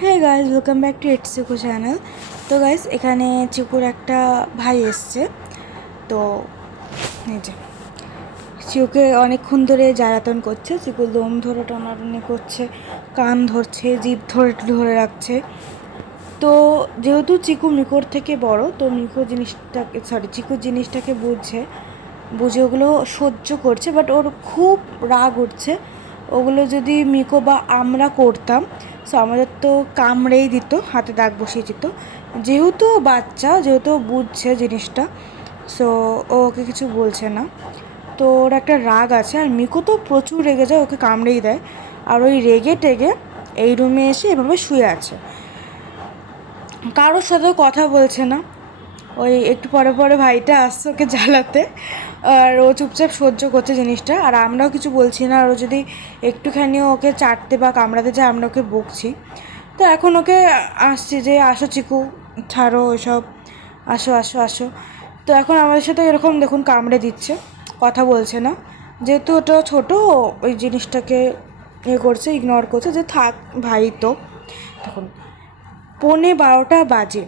হ্যাঁ guys welcome back to it's Chiku channel তো guys এখানে চিকুর একটা ভাই এসছে। তো, এই যে চিকুকে অনেকক্ষণ ধরে জ্বালাতন করছে। চিকু দম ধরে টানাটানি করছে, কান ধরছে, জিভ ধরে ধরে রাখছে। তো, যেহেতু চিকু মিকোর থেকে বড়, তো মিকো জিনিসটাকে সরি চিকু জিনিসটাকে বুঝছে, বুঝে ওগুলো সহ্য করছে বাট ওর খুব রাগ উঠছে। ওগুলো যদি মিকো বা আমরা করতাম সো আমাদের তো কামড়েই দিত, হাতে দাগ বসিয়ে দিত। যেহেতু বাচ্চা, যেহেতু বুঝছে জিনিসটা সো ওকে কিছু বলছে না। তো ওর একটা রাগ আছে, আর মিকো তো প্রচুর রেগে যায়, ওকে কামড়েই দেয়। আর ওই রেগে টেগে এই রুমে এসে এভাবে শুয়ে আছে। কারোর সাথেও কথা বলছে না। ওই একটু পরে পরে ভাইটা আসছে ওকে জ্বালাতে। আর ও চুপচাপ সহ্য করছে জিনিসটা। আর আমরাও কিছু বলছি না। আর ও যদি একটুখানি ওকে চাটতে বা কামড়াতে যায়, আমরা ওকে বকছি। তো এখন ওকে আসছি যে, আসো চিকু, ছাড়ো এসব আসো আসো আসো। তো এখন আমাদের সাথে এরকম দেখুন কামড়ে দিচ্ছে, কথা বলছে না। যেহেতু ওটা ছোটো, ওই জিনিসটাকে ইয়ে করছে ইগনোর করছে যে, থাক, ভাই তো। তখন পৌনে বারোটা বাজে।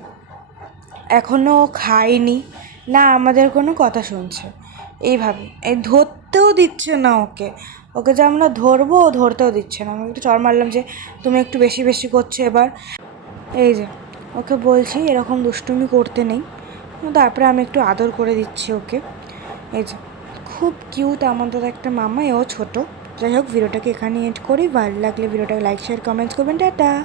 এখনও খায়নি। না, আমাদের কোনো কথা শুনছে। এইভাবে। এই ধরতেও দিচ্ছে না ওকে। ওকে যে আমরা ধরবো, ও ধরতেও দিচ্ছে না। আমি একটু চর মারলাম যে, তুমি একটু বেশি বেশি করছ এবার। এই যে, ওকে বলছি, এরকম দুষ্টুমি করতে নেই। তারপরে আমি একটু আদর করে দিচ্ছি ওকে। এই যে, খুব কিউট আমাদের একটা মামা, এও ছোটো। যাই হোক, ভিডিওটাকে এখানে এড করি। ভালো লাগলে ভিডিওটাকে লাইক শেয়ার কমেন্টস করবেন। টাটা!